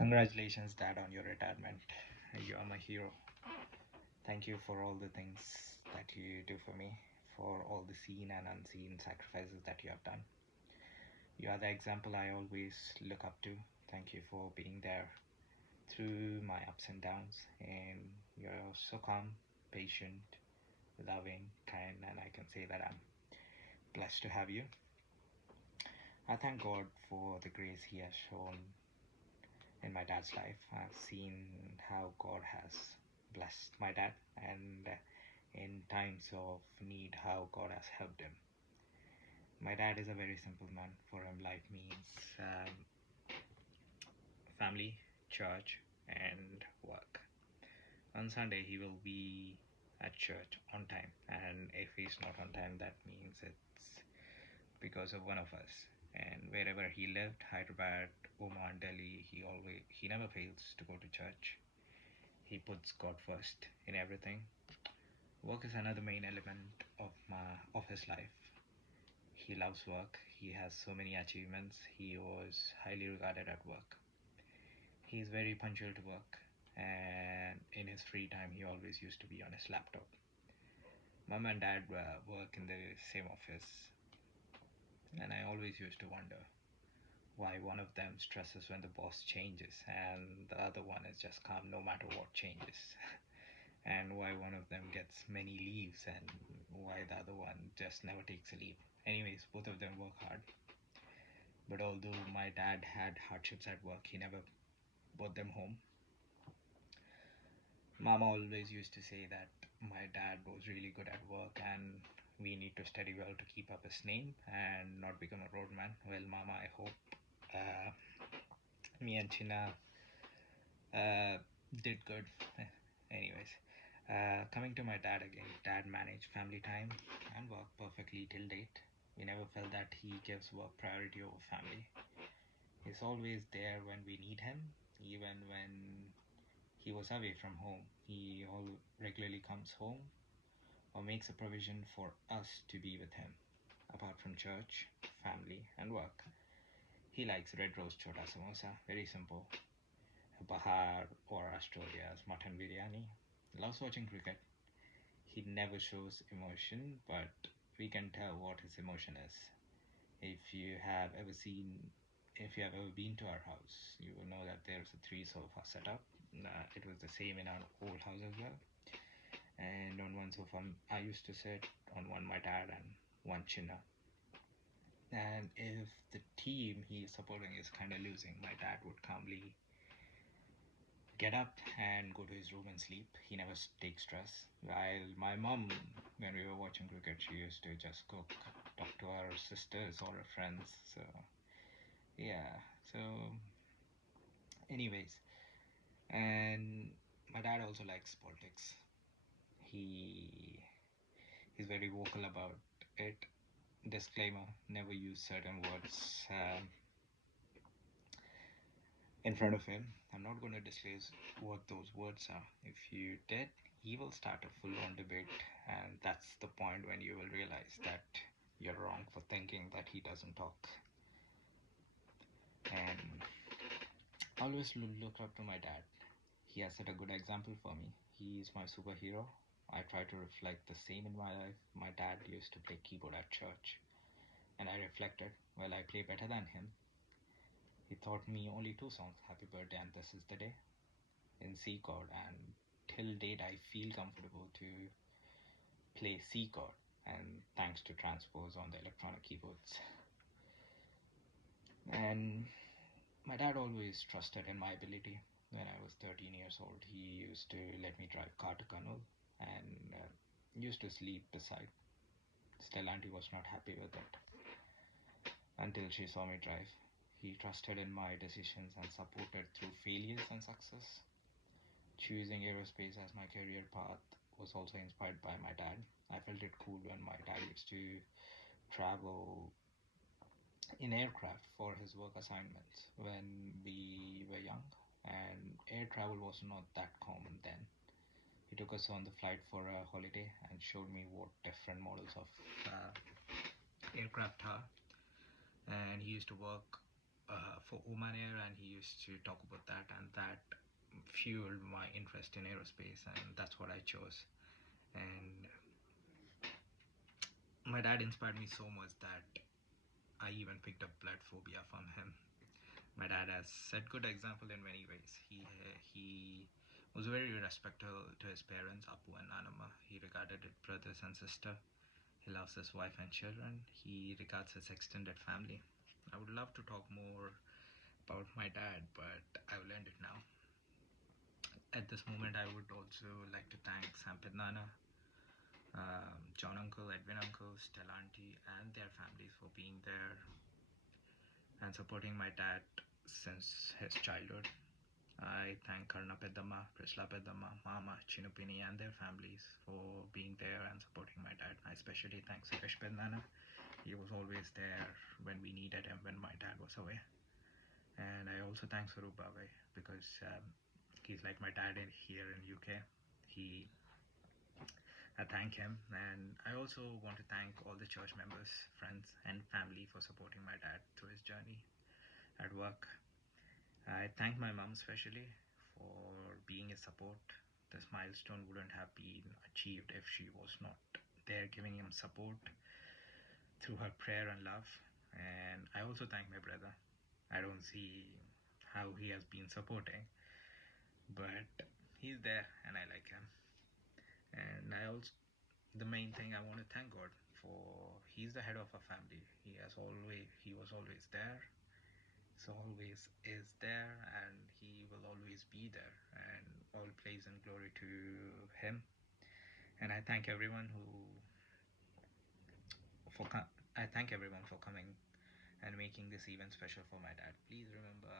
Congratulations, Dad, on your retirement. You are my hero. Thank you for all the things that you do for me, for all the seen and unseen sacrifices that you have done. You are the example I always look up to. Thank you for being there through my ups and downs. And you're so calm, patient, loving, kind, and I can say that I'm blessed to have you. I thank God for the grace He has shown in my dad's life. I've seen how God has blessed my dad, and in times of need, how God has helped him. My dad is a very simple man. For him, life means family, church, and work. On Sunday, he will be at church on time, and if he's not on time, that means it's because of one of us. And wherever he lived, Hyderabad, Oman, Delhi, he never fails to go to church. He puts God first in everything. Work is another main element of his life. He loves work. He has so many achievements. He was highly regarded at work. He is very punctual to work, and in his free time, he always used to be on his laptop. Mom and dad work in the same office, and I always used to wonder why one of them stresses when the boss changes and the other one is just calm no matter what changes. And why one of them gets many leaves and why the other one just never takes a leave. Anyways, both of them work hard. But although my dad had hardships at work, he never brought them home. Mama always used to say that my dad was really good at work and we need to study well to keep up his name and not become a roadman. Well, Mama, I hope uh, me and China did good. Anyways, coming to my dad again, dad managed family time and work perfectly till date. We never felt that he gives work priority over family. He's always there when we need him, even when he was away from home. He all regularly comes home or makes a provision for us to be with him. Apart from church, family, and work, he likes red roast chota samosa. Very simple. Bahar or Australia's mutton biryani. Loves watching cricket. He never shows emotion, but we can tell what his emotion is. If you have ever seen, if you have ever been to our house, you will know that there's a three sofa setup. It was the same in our old house as well. And on one sofa, I used to sit on one my dad and one Chinna. And if the team he is supporting is kind of losing, my dad would calmly get up and go to his room and sleep. He never takes stress. While my mom, when we were watching cricket, she used to just cook, talk to her sisters or her friends. So yeah. So anyways, and my dad also likes politics. He he's very vocal about it. Disclaimer: never use certain words in front of him. I'm not going to disclose what those words are. If you did, he will start a full on debate, and that's the point when you will realize that you're wrong for thinking that he doesn't talk. And always look up to my dad. He has set a good example for me. He is my superhero. I try to reflect the same in my life. My dad used to play keyboard at church, and I reflected, well, I play better than him. He taught me only two songs, Happy Birthday and This Is the Day, in C chord, and till date I feel comfortable to play C chord, and thanks to transpose on the electronic keyboards. And my dad always trusted in my ability. When I was 13 years old, he used to let me drive car to Kannur and used to sleep beside. Still, auntie was not happy with it until she saw me drive. He trusted in my decisions and supported through failures and success. Choosing aerospace as my career path was also inspired by my dad. I felt it cool when my dad used to travel in aircraft for his work assignments when we were young, and air travel was not that common then. He took us on the flight for a holiday and showed me what different models of aircraft are, and he used to work for Oman Air, and he used to talk about that, and that fueled my interest in aerospace, and that's what I chose. And my dad inspired me so much that I even picked up blood phobia from him. My dad has set good example in many ways. He was very respectful to his parents, Apu and Nanama. He regarded it brothers and sister. He loves his wife and children. He regards his extended family. I would love to talk more about my dad, but I will end it now. At this moment, I would also like to thank Sampit Nana, John Uncle, Edwin Uncle, Stella Auntie, and their families for being there and supporting my dad since his childhood. I thank Karna Peddamma, Krishla Peddamma, Mama, Chinupini, and their families for being there and supporting my dad. I especially thank Suresh Peddana. He was always there when we needed him when my dad was away. And I also thank Sarup Bhave because he's like my dad here in UK. I thank him, and I also want to thank all the church members, friends, and family for supporting my dad through his journey at work. I thank my mom especially for being a support. This milestone wouldn't have been achieved if she was not there giving him support through her prayer and love. And I also thank my brother. I don't see how he has been supporting, but he's there and I like him. And I also, the main thing, I want to thank God for he's the head of our family. He was always there, so always is there, and he will always be there, and all praise and glory to him. And I thank everyone for coming and making this event special for my dad. Please remember,